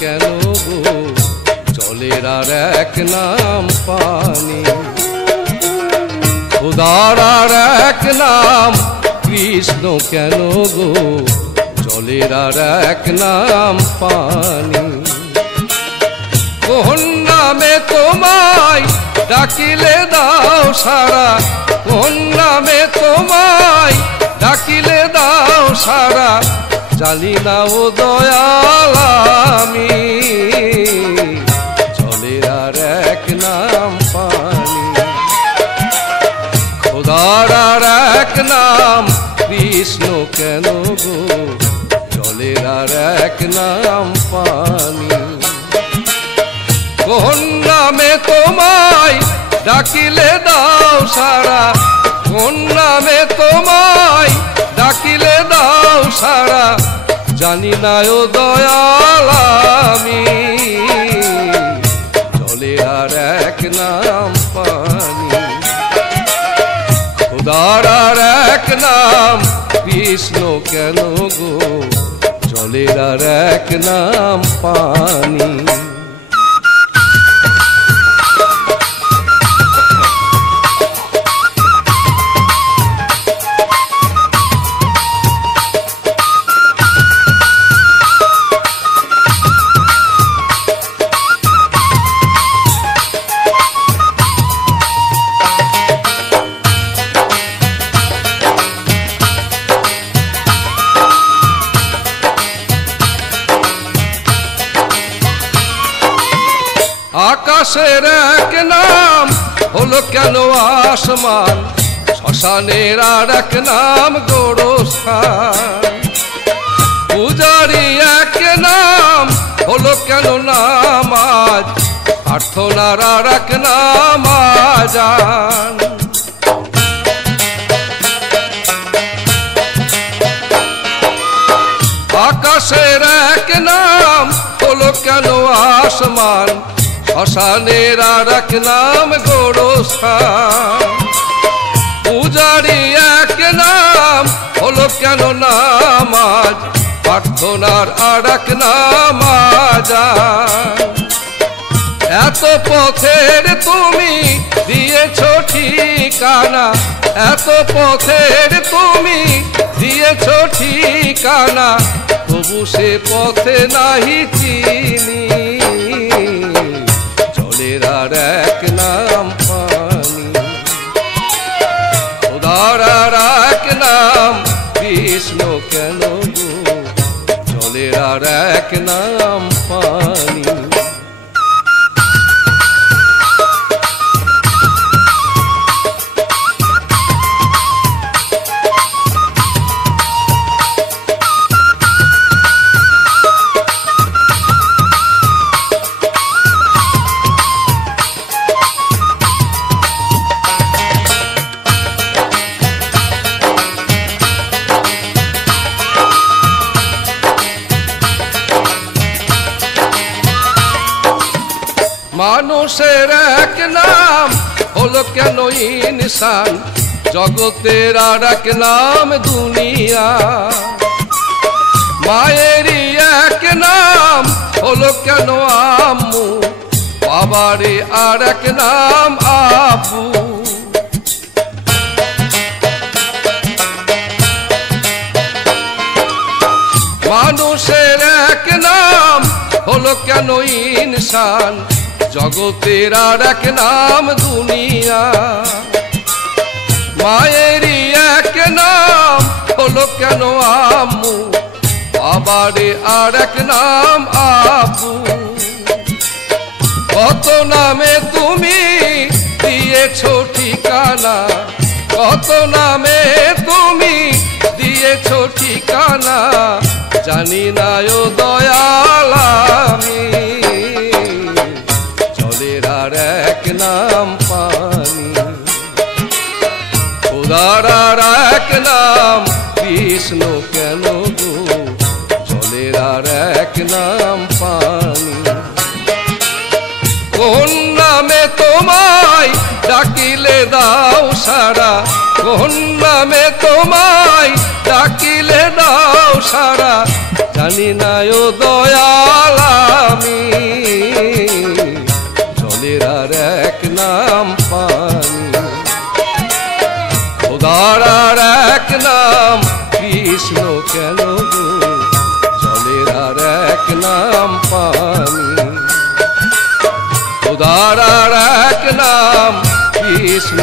কেন গো জলের আর এক নাম পানি খোদার আর এক নাম কৃষ্ণ কেন গো জলের আর এক নাম পানি কোন নামে তোমায় ডাকিলে দাও সারা কোন নামে তোমায় ডাকিলে দাও সারা জানি না ও দয়াল আমি জলের আর এক নাম পানি খোদার আর এক নাম কৃষ্ণ কেন গো জলের আর এক নাম পানি কোন নামে তোমায় ডাকিলে দাও সারা কোন নামে তোমায় ডাকিলে দাও সারা জানি না ও দয়াল আমি জলের আর এক নাম পানি খোদার আর এক নাম কৃষ্ণ কেন গো জলের আর এক নাম পানি আকাশের এক নাম হলো কেন আসমান শ্মশানের আর এক নাম গোরস্থান পূজারি এক নাম হলো কেন নামাজ প্রার্থনার আর এক নাম আযান আকাশের এক নাম হলো কেন আসমান শ্মশানের আর এক নাম গোরস্থান পূজারি এক নাম হলো কেন নামাজ প্রার্থনার আর এক নাম আযান এত পথের তুমি দিয়েছ ঠিকানা এত পথের তুমি দিয়েছ ঠিকানা তবু সে পথে নাহি চিনি জলের আর এক নাম পানি খোদার আর এক নাম কৃষ্ণ কেন গো জলের আর এক নাম পানি মানুষের এক নাম হলো কেন ইনসান জগতের আর এক নাম দুনিয়া মায়েরই এক নাম হলো কেন আম্মু বাবারই আর এক নাম আব্বু মানুষের এক নাম হলো কেন ইনসান জগতের আর এক নাম দুনিয়া মায়েরই এক নাম হলো কেন আম্মু বাবারই আর এক নাম আব্বু কত নামে তুমি দিয়েছ ঠিকানা কত নামে তুমি দিয়েছ ঠিকানা জানি না ও দয়াল আমি জলের আর এক নাম পানি খোদার আর এক নাম কৃষ্ণ কেন গো জলের আর এক নাম পানি কোন নামে তোমায় ডাকিলে দাও সারা কোন নামে তোমায় ডাকিলে দাও সারা জানি না ও দয়াল আমি, জলের আর এক নাম পানি। খোদার আর এক নাম কৃষ্ণ কেন গো, জলের আর এক নাম পানি। খোদার আর এক নাম কৃষ্ণ